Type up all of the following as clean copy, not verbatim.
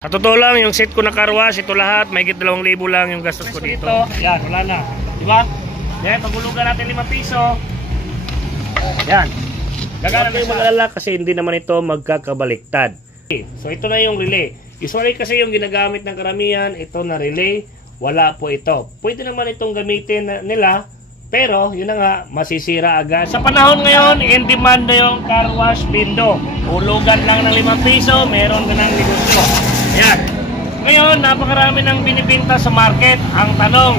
Sa totoo lang, yung set ko na car wash, ito lahat, may higit 2,000 lang yung gastos ko dito. Yan, wala na. Diba? Yan, pagulugan natin 5 piso. Yan. Gagana na magalala kasi hindi naman ito magkakabaliktad. So ito na yung relay. Usually kasi yung ginagamit ng karamihan, ito na relay, wala po ito. Pwede naman itong gamitin nila, pero yun na nga, masisira agad. Sa panahon ngayon, in demand na yung car wash window. Hulugan lang ng 5 piso, meron ka ng negosyo. Yan. Ngayon, napakarami ng binibinta sa market. Ang tanong,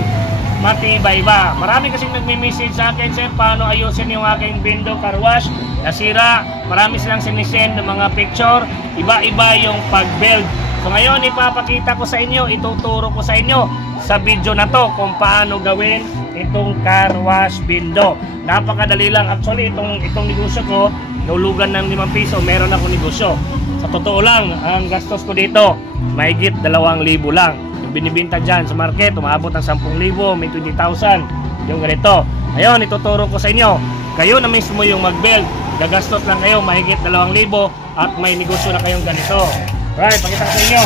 matibay ba? Marami kasing nagme-message sa akin, sir, paano ayusin yung aking window car wash? Nasira. Marami silang sinisend ng mga picture. Iba-iba yung pag-build. So ngayon, ipapakita ko sa inyo, ituturo ko sa inyo sa video na to kung paano gawin itong car wash window. Napakadali lang. Actually, itong negosyo ko, nahulugan ng 5 piso, meron ako negosyo. Sa totoo lang, ang gastos ko dito, mahigit 2,000 lang. Yung binibinta dyan sa market, umabot ng 10,000, may 20,000. Yung ganito. Ngayon, ituturo ko sa inyo. Kayo na mismo yung mag-build. Gagastos lang kayo, mahigit 2,000 at may negosyo na kayong ganito. Alright, pakita ko sa inyo.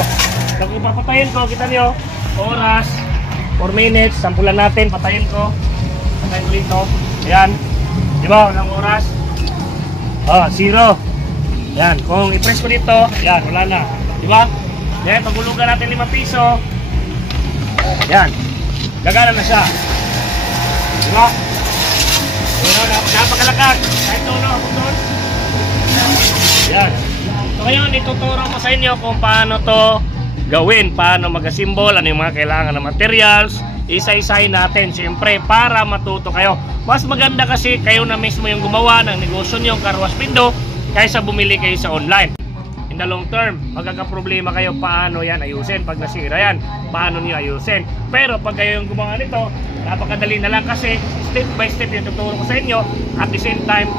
Kung ipapatayin ko, kita nyo, oras, 4 minutes, sampulan natin, patayin ko. Patayin ko dito. Ayan. Diba, walang oras? 0. Yan, kung i-press ko dito, yan, wala na. Diba? Yan, pagulugan natin 5 piso. Yan. Gagana na siya. Diba? Napakalakas. Kahit tono, putol. Yan. So ngayon, ituturo ko sa inyo kung paano to gawin. Paano mag-assemble, ano yung mga kailangan na materials. Isa-isahin natin, siyempre, para matuto kayo. Mas maganda kasi kayo na mismo yung gumawa ng negosyo nyo, car wash window, kaysa bumili kayo sa online. In the long term, magkakaproblema kayo paano yan ayusin. Pag nasira yan, paano nyo ayusin. Pero pag kayo yung gumawa nito, napakadali na lang kasi step by step yung tuturo ko sa inyo. At the same time,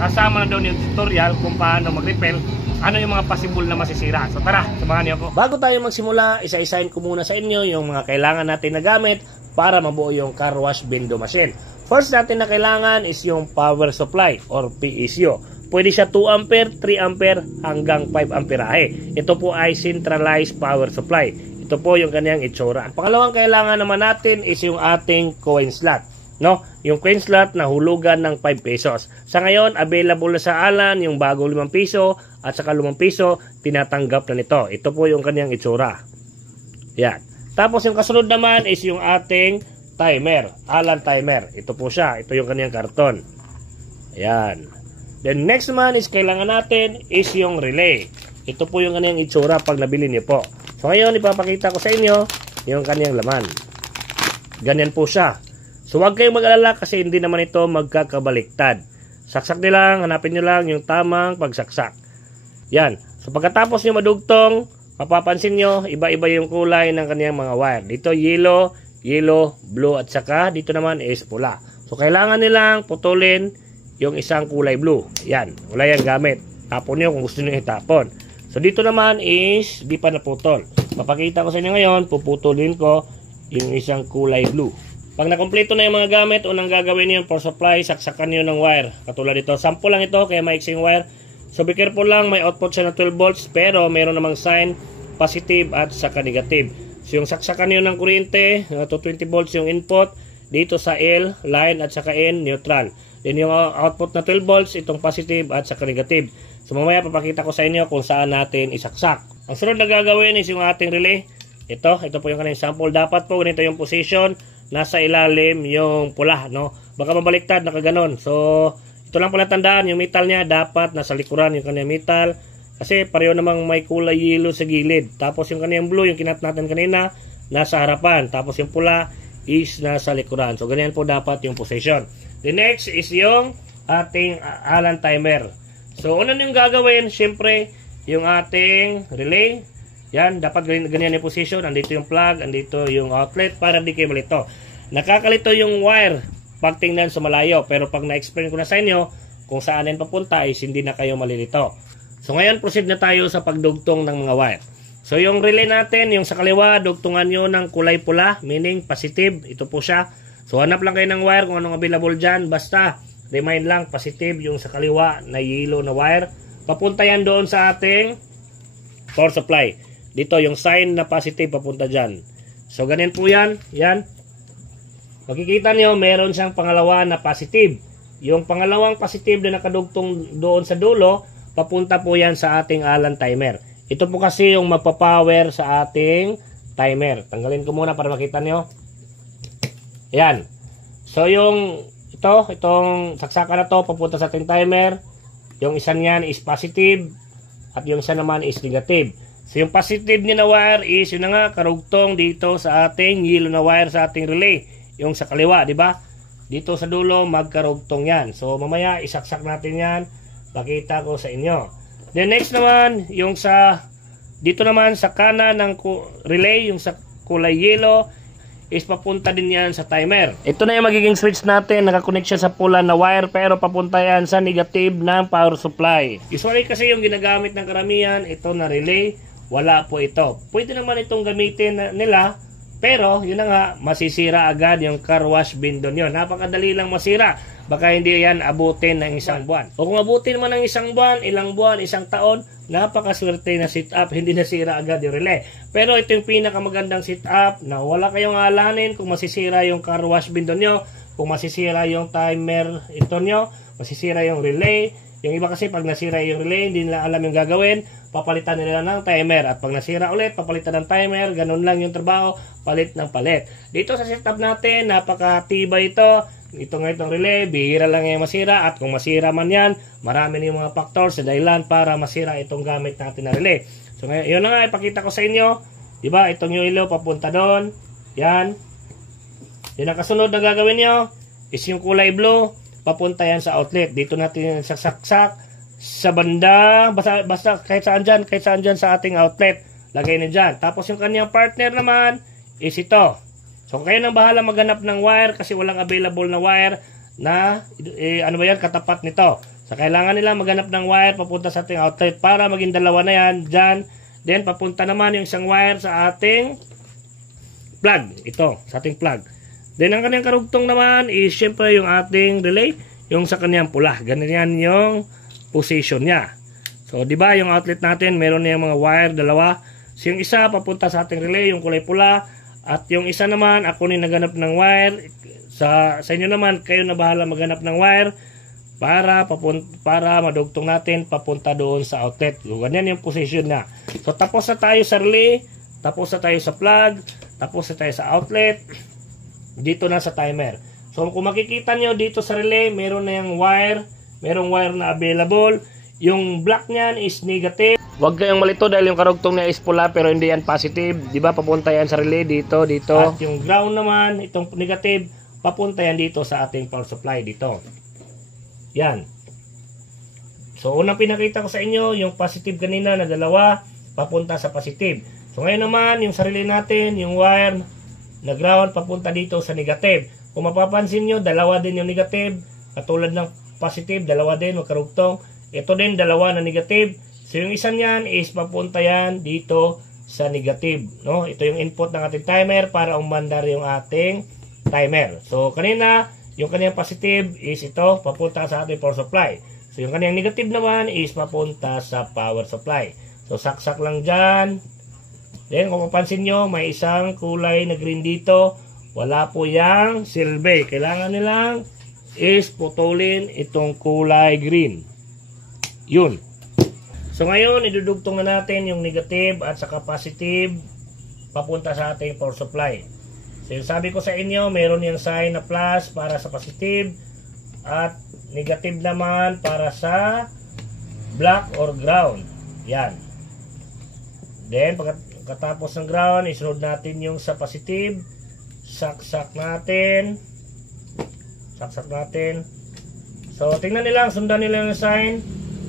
kasama na doon yung tutorial kung paano mag-repair, ano yung mga possible na masisira. So tara, samahan niyo ako. Bago tayo magsimula, isa-isahin ko muna sa inyo yung mga kailangan natin na gamit para mabuo yung car wash window machine. First natin na kailangan is yung power supply or PSU. Pwede siya 2 ampere, 3 ampere hanggang 5 amperahe. Ito po ay centralized power supply. Ito po yung kanyang itsura. Ang pangalawang kailangan naman natin is yung ating coin slot. No? Yung coin slot na hulugan ng 5 pesos. Sa ngayon, available na sa Alan yung bagong 5 piso at saka 5 piso, tinatanggap na nito. Ito po yung kanyang itsura. Yan. Tapos yung kasunod naman is yung ating timer. Alan timer. Ito po siya. Ito yung kanyang karton. Ayan. Then next naman is kailangan natin is yung relay. Ito po yung kanyang itsura pag nabili niyo po. So ngayon ipapakita ko sa inyo yung kanyang laman. Ganyan po siya. So huwag kayong mag-alala kasi hindi naman ito magkakabaliktad. Saksak nyo lang, hanapin nyo lang yung tamang pagsaksak. Yan. So pagkatapos nyo madugtong, mapapansin nyo, iba-iba yung kulay ng kanyang mga wire. Dito yellow, blue at saka dito naman is pula. So kailangan nilang putulin yung isang kulay blue. Yan. Wala yan gamit. Tapon nyo kung gusto nyo itapon. So dito naman is di pa naputol. Mapakita ko sa inyo ngayon, puputulin ko yung isang kulay blue. Pag nakompleto na yung mga gamit, unang gagawin nyo yung power supply, saksakan nyo ng wire. Katulad dito. Sample lang ito, kaya maiksing wire. So be careful lang, may output siya na 12 volts, pero mayroon namang sign, positive at saka negative. So yung saksakan nyo ng kuryente, 220 volts yung input, dito sa L, line at saka N, neutral. Then yung output na 12 volts, itong positive at saka negative. So mamaya papakita ko sa inyo kung saan natin isaksak. Ang sunod na gagawin is yung ating relay. Ito po yung kanyang sample. Dapat po ganito yung position. Nasa ilalim yung pula, no? Baka mabaliktad, nakaganon. So ito lang pala tandaan, yung metal niya dapat nasa likuran yung kanyang metal. Kasi pareho namang may kulay yellow sa gilid. Tapos yung kanyang blue, yung kinat natin kanina, nasa harapan. Tapos yung pula is nasa likuran. So ganyan po dapat yung position. The next is yung ating Alan timer. So, una yung gagawin, syempre, yung ating relay. Yan, dapat ganyan yung position. Andito yung plug, andito yung outlet para di kayo malito. Nakakalito yung wire pag tingnan sa malayo. Pero pag na-explain ko na sa inyo kung saan yan papunta is hindi na kayo malilito. So, ngayon proceed na tayo sa pagdugtong ng mga wire. So, yung relay natin, yung sa kaliwa, dugtungan nyo ng kulay pula, meaning positive. Ito po siya. So, hanap lang kayo ng wire kung anong available dyan. Basta, remind lang, positive yung sa kaliwa na yellow na wire. Papunta yan doon sa ating power supply. Dito, yung sign na positive papunta dyan. So, ganyan po yan. Yan. Makikita nyo, meron siyang pangalawa na positive. Yung pangalawang positive na nakadugtong doon sa dulo, papunta po yan sa ating Allen timer. Ito po kasi yung magpapower sa ating timer. Tanggalin ko muna para makita nyo. Yan. So, yung itong saksakan na to, papunta sa ating timer. Yung isa niyan is positive. At yung isa naman is negative. So, yung positive niya na wire is yun na nga, karugtong dito sa ating yellow na wire sa ating relay. Yung sa kaliwa, di ba? Dito sa dulo, magkarugtong yan. So, mamaya, isaksak natin yan. Pakita ko sa inyo. Then, next naman, yung sa, dito naman sa kanan ng relay, yung sa kulay yellow, is papunta din yan sa timer. Ito na yung magiging switch natin. Nakakonect siya sa pula na wire, pero papunta yan sa negative ng power supply. Usually kasi yung ginagamit ng karamihan, ito na relay, wala po ito. Pwede naman itong gamitin nila, pero yun na nga, masisira agad yung car wash bin doon yun. Napakadali lang masira. Baka hindi yan abutin ng isang buwan. O kung abutin man ng isang buwan, ilang buwan, isang taon, napakaswerte na sit up, hindi nasira agad yung relay. Pero ito yung pinakamagandang sit up na wala kayong alanin kung masisira yung car wash bin doon nyo, kung masisira yung timer ito nyo, masisira yung relay. Yung iba kasi pag nasira yung relay, hindi nila alam yung gagawin, papalitan nila ng timer. At pag nasira ulit, papalitan ng timer, ganun lang yung trabaho, palit ng palit. Dito sa setup natin, napakatibay ito. Ito nga itong relay, bihira lang yung masira. At kung masira man yan, marami na yung mga factors sa dahilan para masira itong gamit natin na relay. So ngayon, yun na nga, ipakita ko sa inyo. Diba, itong yellow papunta doon. Yan. Yung nakasunod na gagawin nyo is yung kulay blue, papunta yan sa outlet. Dito natin sasaksak sa banda, basta kahit saan dyan sa ating outlet. Lagay na dyan. Tapos yung kanyang partner naman is ito. So kayo nang bahala maghanap ng wire kasi walang available na wire na katapat nito. So kailangan nila maghanap ng wire papunta sa ating outlet para maging dalawa na yan dyan. Then papunta naman yung isang wire sa ating plug. Ito, sa ating plug. Then ang kanyang karugtong naman is syempre yung ating relay, yung sa kanyang pula. Ganyan yung position niya. So di ba yung outlet natin meron na yung mga wire dalawa. So yung isa papunta sa ating relay, yung kulay pula. At yung isa naman, ako na naghanap ng wire. Sa inyo naman, kayo na bahala maghanap ng wire para madugtong natin papunta doon sa outlet. So, ganyan yung position niya. So, tapos na tayo sa relay, tapos na tayo sa plug, tapos na tayo sa outlet, dito na sa timer. So, kung makikita nyo dito sa relay, meron na yung wire, merong wire na available. Yung black niyan is negative. Huwag kayong malito dahil yung karugtong niya is pula pero hindi yan positive. Diba papunta yan sa relay dito. At yung ground naman, itong negative, papunta yan dito sa ating power supply dito. Yan. So unang pinakita ko sa inyo, yung positive kanina na dalawa, papunta sa positive. So ngayon naman, yung sa relay natin, yung wire na ground, papunta dito sa negative. Kung mapapansin nyo, dalawa din yung negative. Katulad ng positive, dalawa din, magkarugtong. Ito din, dalawa na negative. So, yung isa niyan is papunta yan dito sa negative. No? Ito yung input ng ating timer para umandar yung ating timer. So, kanina, yung kanyang positive is ito, papunta sa ating power supply. So, yung kanyang negative naman is papunta sa power supply. So, saksak lang dyan. Then, kung mapansin nyo, may isang kulay na green dito. Wala po yung silbi. Kailangan nilang is putulin itong kulay green. Yun. So ngayon, idudugtong na natin yung negative at saka positive papunta sa ating power supply. So yung sabi ko sa inyo, meron yung sign na plus para sa positive at negative naman para sa black or ground. Yan. Then pagkatapos ng ground, isunod natin yung sa positive. Saksak natin. Saksak natin. So tingnan nila, sundan nila yung sign.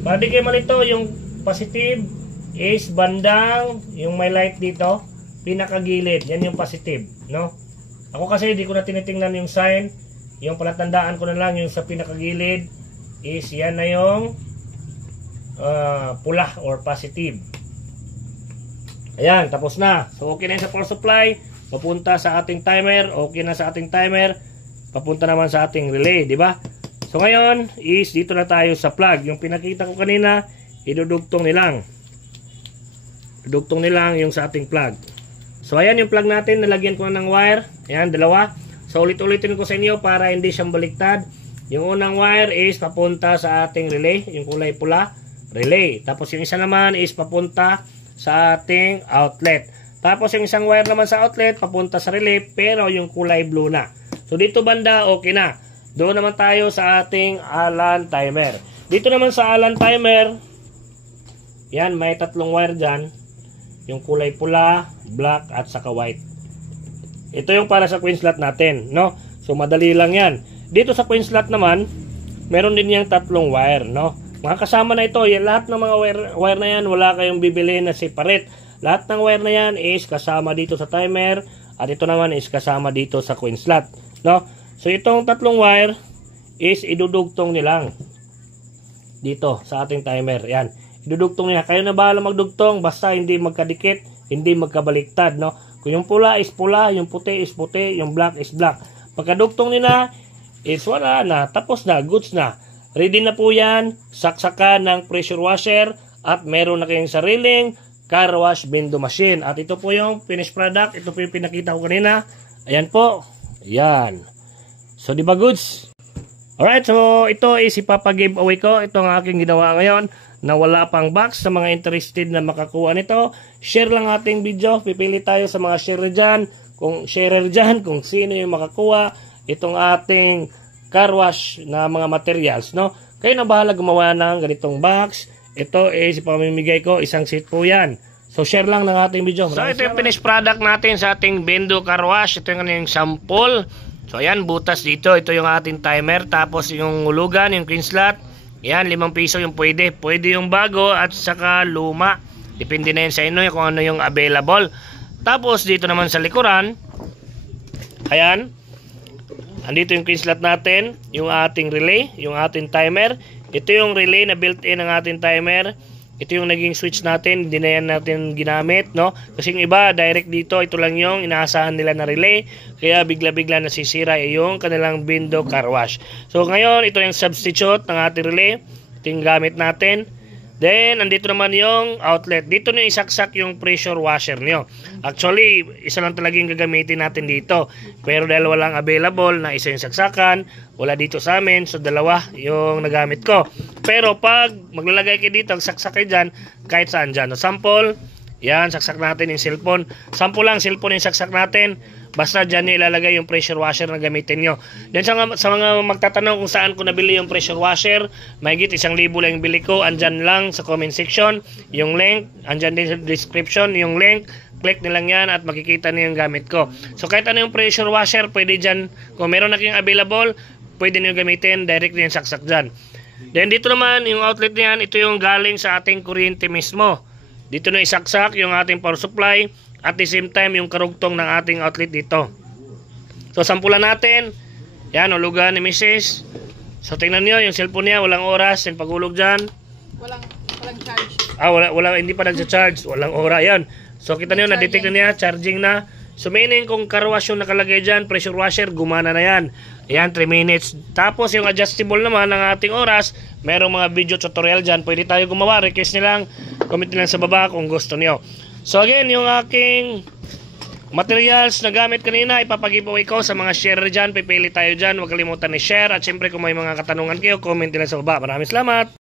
Para di kayo malito, yung positive is bandang yung may light dito, pinakagilid. Yan yung positive, no? Ako kasi di ko na tinitingnan yung sign. Yung palatandaan ko na lang yung sa pinakagilid is yan na yung pula or positive. Ayan, tapos na. So okay na yung sa power supply, papunta sa ating timer. Okay na sa ating timer, papunta naman sa ating relay, di ba? So ngayon is dito na tayo sa plug. Yung pinakita ko kanina, idudugtong nilang. Dugtong nilang yung sa ating plug. So ayan yung plug natin, nalagyan ko na ng wire. Ayan, dalawa. So ulit-ulitin ko sa inyo para hindi siyang baliktad. Yung unang wire is papunta sa ating relay, yung kulay pula, relay. Tapos yung isa naman is papunta sa ating outlet. Tapos yung isang wire naman sa outlet papunta sa relay pero yung kulay blue na. So dito banda okay na. Doon naman tayo sa ating Allen timer. Dito naman sa Allen timer, yan may tatlong wire dyan. Yung kulay pula, black at saka white. Ito yung para sa queen slot natin, no? So madali lang yan. Dito sa queen slot naman, meron din yung tatlong wire, no? Mga kasama na ito, yan, lahat ng mga wire na yan, wala kayong bibili na separate. Lahat ng wire na yan is kasama dito sa timer at ito naman is kasama dito sa queen slot, no? So itong tatlong wire is idudugtong nilang dito sa ating timer. Yan, idudugtong niya. Kayo na bahala magdugtong basta hindi magkadikit, hindi magkabaliktad, no? Kung yung pula is pula, yung puti is puti, yung black is black. Pagkadugtong nila is wala na, tapos na, goods na. Ready na po yan, saksakan ng pressure washer at meron na kayong sariling car wash window machine. At ito po yung finished product, ito po yung pinakita ko kanina. Ayan po, ayan. So di ba goods? Alright, so ito is ipapa-giveaway ko. Ito ang aking ginawa ngayon na wala pang box. Sa mga interested na makakuha nito, share lang ating video. Pipili tayo sa mga sharer dyan kung sino yung makakuha itong ating car wash na mga materials, no? Kayo na bahala gumawa ng ganitong box. Ito is ipamimigay ko, isang set po yan. So share lang ng ating video. So ito yung finished product natin sa ating Bendo car wash. Ito yung sample. So ayan, butas dito. Ito yung ating timer. Tapos yung hulugan, yung queen slot. Ayan, 5 piso yung pwede. Pwede yung bago at saka luma. Depende na yun sa inyo kung ano yung available. Tapos dito naman sa likuran, ayan, andito yung queen slot natin, yung ating relay, yung ating timer. Ito yung relay na built-in ng ating timer. Ito yung naging switch natin, hindi na yan natin ginamit, no? Kasi yung iba, direct dito, ito lang yung inaasahan nila na relay. Kaya bigla-bigla nasisira yung kanilang Bendo car wash. So ngayon, ito yung substitute ng ating relay. Ito yung gamit natin. Then, andito naman yung outlet. Dito nyo isaksak yung pressure washer nyo. Actually, isa lang talaga yung gagamitin natin dito. Pero dahil walang available na isa yung saksakan, wala dito sa amin. So, dalawa yung nagamit ko. Pero pag maglalagay kayo dito, saksak kayo dyan, kahit saan dyan. So, sample, yan, saksak natin yung cellphone. Sample lang, cellphone yung saksak natin. Basta dyan nyo ilalagay yung pressure washer na gamitin nyo. Then sa mga magtatanong kung saan ko nabili yung pressure washer, mahigit 1,000 lang yung bili ko. Andyan lang sa comment section yung link. Andyan din sa description yung link. Click nilang yan at makikita niyo yung gamit ko. So kahit ano yung pressure washer, pwede dyan. Kung meron na kayong available, pwede nyo gamitin. Direct din saksak dyan. Then dito naman yung outlet niyan, ito yung galing sa ating kuryente mismo. Dito na isaksak yung ating power supply. At the same time, yung karugtong ng ating outlet dito. So, sampulan natin. Yan, hulugan ni Mrs. So, tingnan nyo, yung cellphone niya, walang oras. Yung paghulog dyan. Walang charge. Hindi pa nagsa-charge. Walang oras. Yan. So, kita nyo, na-detect na niya, charging na. So, meaning, kung car wash yung nakalagay dyan, pressure washer, gumana na yan. Yan, 3 minutes. Tapos, yung adjustable naman ng ating oras, merong mga video tutorial dyan. Pwede tayo gumawa. Request nilang, comment nilang sa baba kung gusto nyo. So again, yung aking materials na gamit kanina, ipapag-giveaway ko sa mga share dyan. Pipili tayo dyan. Huwag kalimutan ni share. At syempre kung may mga katanungan kayo, comment nila sa baba. Maraming salamat!